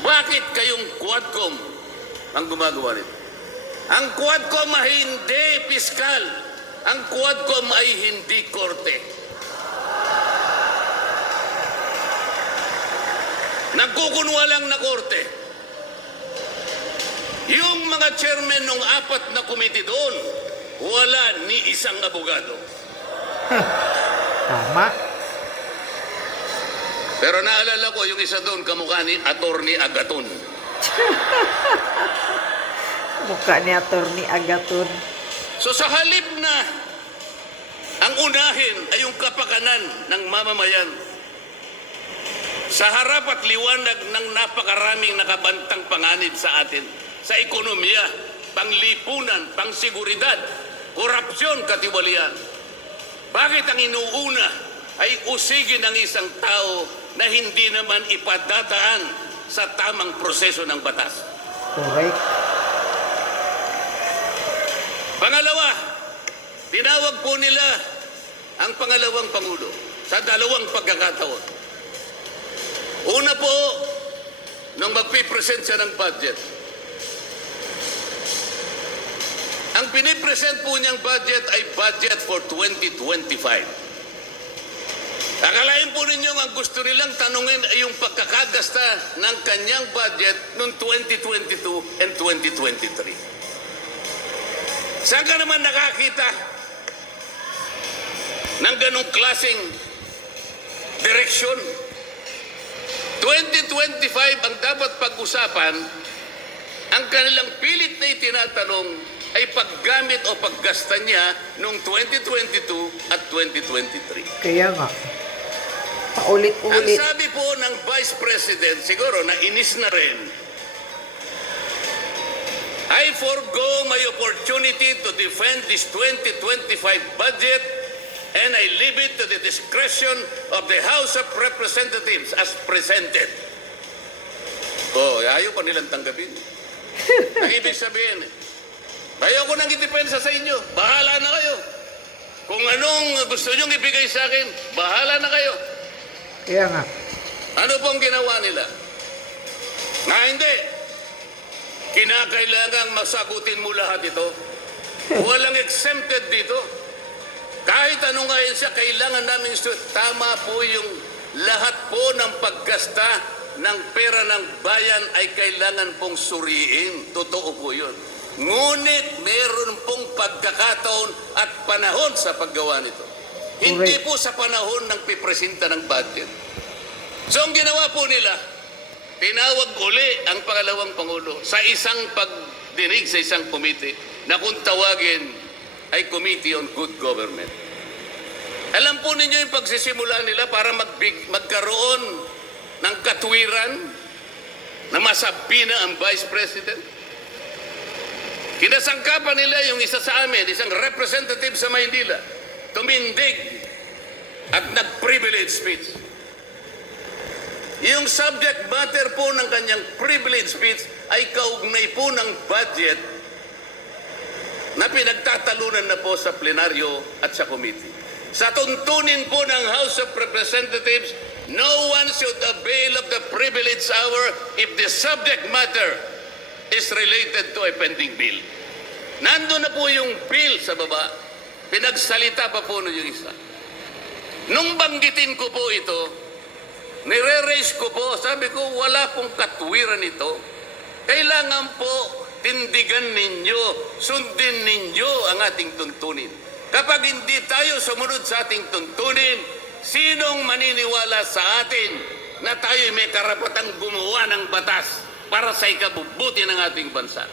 Bakit kayong Quadcom ang gumagawa nito? Ang Quadcom ay hindi piskal. Ang Quadcom ay hindi korte. Nagkukunwa lang na korte. Yung mga chairman ng 4 na komite doon, wala ni isang abogado. Tama. Pero naalala ko, yung isa doon, kamukha ni Attorney Agaton. Mukha ni Attorney Agaton. So sa halip na ang unahin ay yung kapakanan ng mamamayan, sa harap at liwanag ng napakaraming nakabantang panganib sa atin, sa ekonomiya, panglipunan, pangsiguridad, korupsyon, katiwalian. Bakit ang inuuna ay usigin ng isang tao na hindi naman ipadataan sa tamang proseso ng batas? Correct. Pangalawa, tinawag po nila ang pangalawang Pangulo sa 2 pagkakataon. Una po, nung magpipresent siya ng budget. Ang pinipresent po niyang budget ay budget for 2025. Akalain po ninyo ang gusto nilang tanungin ay yung pagkakagasta ng kanyang budget noong 2022 and 2023. Saan ka naman nakakita ng ganong klaseng direksyon? 2025 ang dapat pag-usapan, ang kanilang pilit na itinatanong ay paggamit o paggasta niya noong 2022 at 2023. Kaya nga. Ang Paulit-ulit. sabi po ng Vice President, siguro na inis na rin, I forgo my opportunity to defend this 2025 budget and I leave it to the discretion of the House of Representatives as presented. Oh, ayaw pa nilang tanggapin. Ang ibig sabihin, ayaw ko nang idepensa sa inyo. Bahala na kayo. Kung anong gusto nyong ibigay sa akin, bahala na kayo. Kaya nga. Ano pong ginawa nila? Na hindi. Kinakailangang masagutin mo lahat ito. Walang exempted dito. Kahit anong ngayon siya, kailangan namin tama po yung lahat po ng paggasta ng pera ng bayan ay kailangan pong suriin. Totoo po yun. Ngunit meron pong pagkakataon at panahon sa paggawa nito. Hindi po sa panahon ng pipresenta ng budget. So ang ginawa po nila, tinawag uli ang pangalawang Pangulo sa isang pagdinig sa isang komite na kung tawagin ay Committee on Good Government. Alam po ninyo yung pagsisimula nila para magkaroon ng katwiran na masabi na ang Vice President. Kinasangkapan nila yung isa sa amin, isang representative sa Maynila, tumindig at nag-privilege speech. Yung subject matter po ng kanyang privilege speech ay kaugnay po ng budget na pinagtatalunan na po sa plenaryo at sa committee. Sa tuntunin po ng House of Representatives, no one should avail of the privilege hour if the subject matter is related to a pending bill. Nandun na po yung bill sa baba, pinagsalita pa po nun yung isa. Nung banggitin ko po ito, nire-raise ko po, sabi ko, wala pong katwiran ito. Kailangan po tindigan ninyo, sundin ninyo ang ating tuntunin. Kapag hindi tayo sumunod sa ating tuntunin, sinong maniniwala sa atin na tayo may karapatang gumawa ng batas para sa ikabubuti ng ating bansa?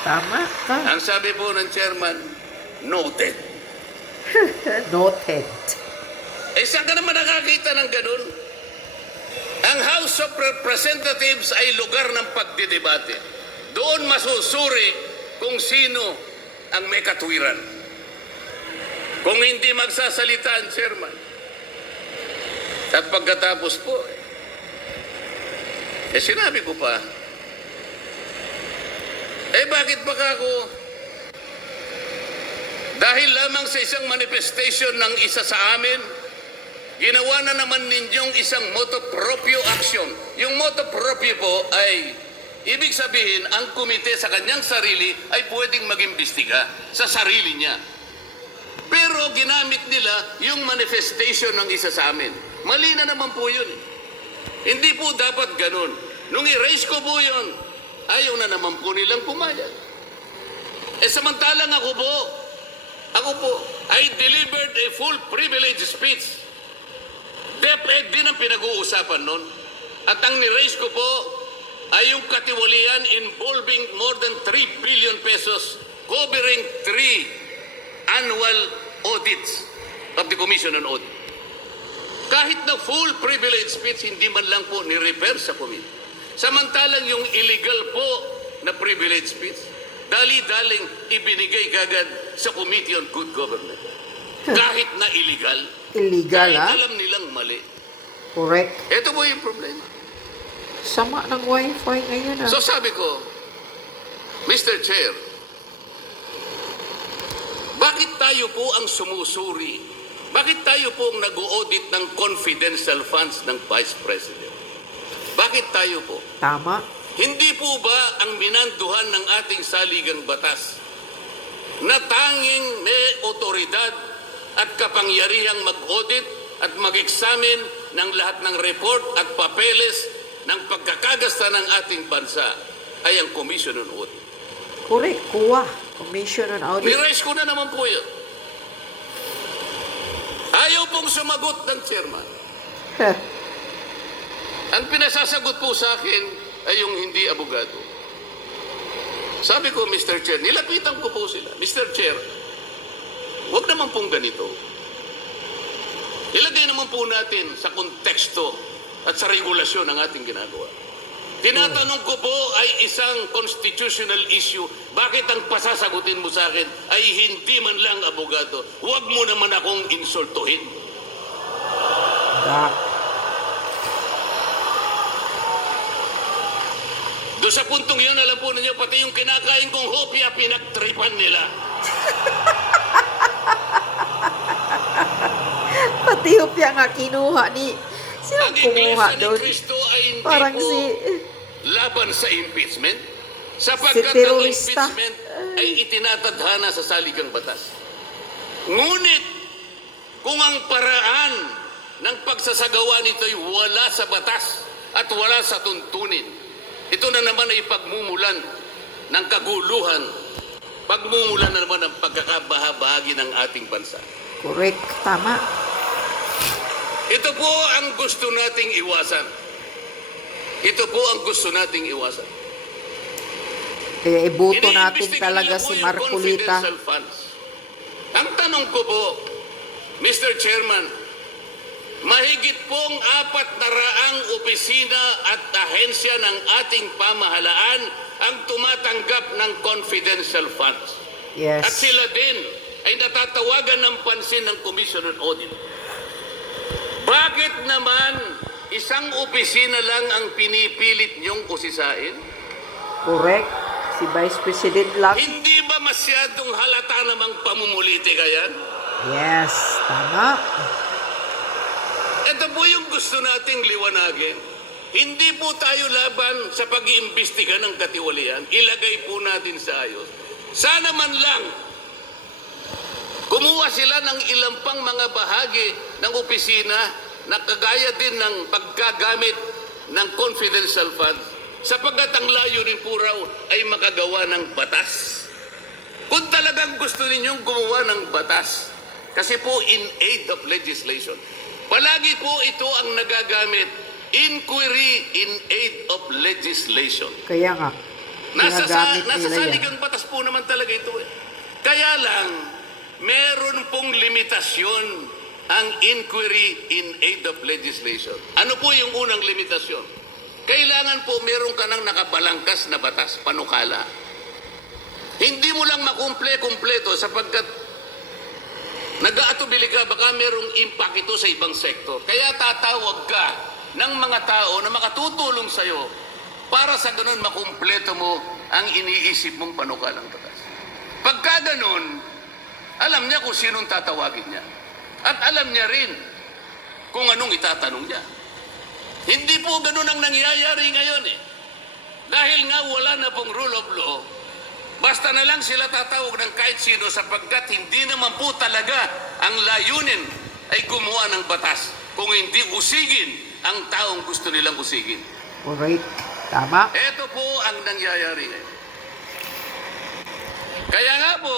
Tama ka. Ang sabi po ng chairman, noted. Noted. Eh, saan ka naman nakakita ng ganun? Ang House of Representatives ay lugar ng pagdidebate. Doon masusuri kung sino ang may katwiran. Kung hindi magsasalita ang chairman. At pagkatapos po, sinabi ko pa, bakit baka ako, dahil lamang sa isang manifestation ng isa sa amin, ginawa na naman ninyong isang motu proprio action. Yung motu proprio po ay, ibig sabihin, ang komite sa kanyang sarili ay pwedeng mag-imbestiga sa sarili niya. Pero ginamit nila yung manifestation ng isa sa amin. Mali na naman po yun. Hindi po dapat ganun. Nung i-raise ko po yun, ayaw na naman po nilang pumayag. Samantalang ako po, I delivered a full privilege speech. DepEd din ang pinag-uusapan nun. At ang ni-raise ko po ay yung katiwalian involving more than 3 billion pesos covering 3 annual audits of the Commission on Audit. Kahit na full privilege speech, hindi man lang po ni-refer sa committee. Samantalang yung illegal po na privilege speech, dali-daling ibinigay kagad sa Committee on Good Government. Kahit na illegal. Illegal, kahit ha? alam nilang mali. Correct. Ito po yung problema. Sama ng wifi ngayon, ha? So sabi ko, Mr. Chair, bakit tayo po ang sumusuri? Bakit tayo po ang nag-audit ng confidential funds ng Vice President? Bakit tayo po? Tama. Hindi po ba ang minanduhan ng ating saligang batas na tanging may otoridad at kapangyarihang mag-audit at mag-examine ng lahat ng report at papeles ng pagkakagasta ng ating bansa ay ang Commission on Audit? Correct. Kuha. Commission on Audit. Ni-raise ko na naman po yun. Ayaw pong sumagot ng chairman. Heh. Ang pinasasagot po sa akin ay yung hindi abogado. Sabi ko, Mr. Chair, nilapitan ko po sila. Mr. Chair, huwag naman pong ganito. Ilagay naman po natin sa konteksto at sa regulasyon ng ating ginagawa. Tinatanong ko po ay isang constitutional issue. Bakit ang pasasagutin mo sa akin ay hindi man lang abogado? Huwag mo naman akong insultuhin. Da. Doon sa puntong yun, alam po ninyo, pati yung kinakain kong hopya, pinagtripan nila. Pati hopya nga kinuha ni... Sino Ang kumuha Iglesia ni doon? Cristo ay hindi Parang po si... laban sa impeachment. Si Sapagkat ang terorista. impeachment ay itinatadhana sa saligang batas. Ngunit, kung ang paraan ng pagsasagawa nito ay wala sa batas at wala sa tuntunin, ito na naman ay pagmumulan ng kaguluhan, pagmumulan na naman ng pagkakabahabahagi ng ating bansa. Correct. Tama. Ito po ang gusto nating iwasan. Ito po ang gusto nating iwasan. Kaya iboto natin Iniimbestigahan talaga niyo po si yung Marcolita. confidential funds. Ang tanong ko po, Mr. Chairman, mahigit pong 400 opisina at ahensya ng ating pamahalaan ang tumatanggap ng confidential funds. Yes. At sila din ay natatawagan ng pansin ng Commission on Audit. Bakit naman isang opisina lang ang pinipilit niyong usisain? Correct. Si Vice President lang. Hindi ba masyadong halata namang pamumuliti ka yan? Yes. Tama. Ito po yung gusto nating liwanagin. Hindi po tayo laban sa pag-iimbestiga ng katiwalian. Ilagay po natin sa ayos. Sana man lang kumuha sila ng ilang pang mga bahagi ng opisina na kagaya din ng paggagamit ng confidential funds sapagkat ang layunin po raw ay makagawa ng batas. Kung talagang gusto ninyong gumawa ng batas, kasi po in aid of legislation, palagi po ito ang nagagamit, inquiry in aid of legislation. Kaya nga. Nasa Ginagamit nila yan. saligang batas po naman talaga ito. Kaya lang, meron pong limitasyon ang inquiry in aid of legislation. Ano po yung unang limitasyon? Kailangan po meron ka ng nakabalangkas na batas, panukala. Hindi mo lang makumple-kumpleto sapagkat nag-aatubili ka, baka merong impact ito sa ibang sektor. Kaya tatawag ka ng mga tao na makatutulong sa'yo para sa ganun makumpleto mo ang iniisip mong panukalang batas. Pagka ganun, alam niya kung sinong tatawagin niya. At alam niya rin kung anong itatanong niya. Hindi po ganun ang nangyayari ngayon eh. Dahil nga wala na pong rule of law, basta na lang sila tatawag ng kahit sino sapagkat hindi naman po talaga ang layunin ay gumawa ng batas kung hindi usigin ang taong gusto nilang usigin. Correct. Tama. Ito po ang nangyayari ngayon. Kaya nga po,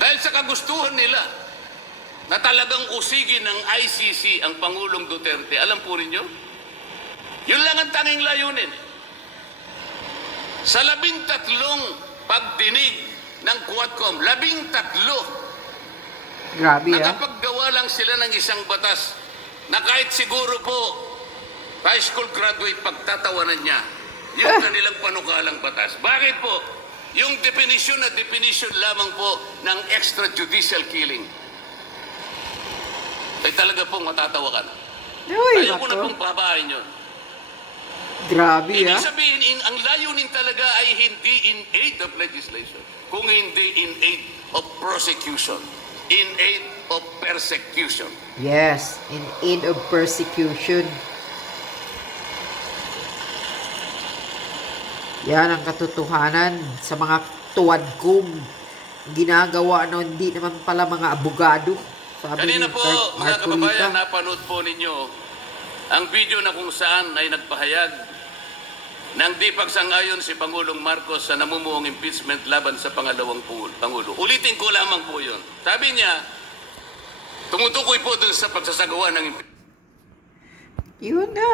dahil sa kagustuhan nila na talagang usigin ng ICC ang Pangulong Duterte, alam po ninyo, yun lang ang tanging layunin. Sa 13 pagdinig ng Quadcom, 13, Grabe nakapaggawa lang sila ng isang batas na kahit siguro po high school graduate pagtatawanan niya, yung kanilang panukalang batas. Bakit po? Yung definition na definition lamang po ng extrajudicial killing. Ay talaga pong matatawa ka na. Uy, Ayaw ko na nako. pong babahin yun. Grabe Ibig sabihin, ang layunin talaga ay hindi in aid of legislation, kung hindi in aid of prosecution, in aid of persecution. Yes, in aid of persecution. Yan ang katotohanan sa mga tuwad kong ginagawa na hindi naman pala mga abogado. Sabi Kanina ni po, Mark mga Marcolita. kababayan, napanood po ninyo ang video na kung saan ay nagpahayag ng di pagsang-ayon si Pangulong Marcos sa namumuong impeachment laban sa pangalawang Pangulo. Ulitin ko lamang po yun. Sabi niya, tumutukoy po dun sa pagsasagawa ng impeachment. Yun na.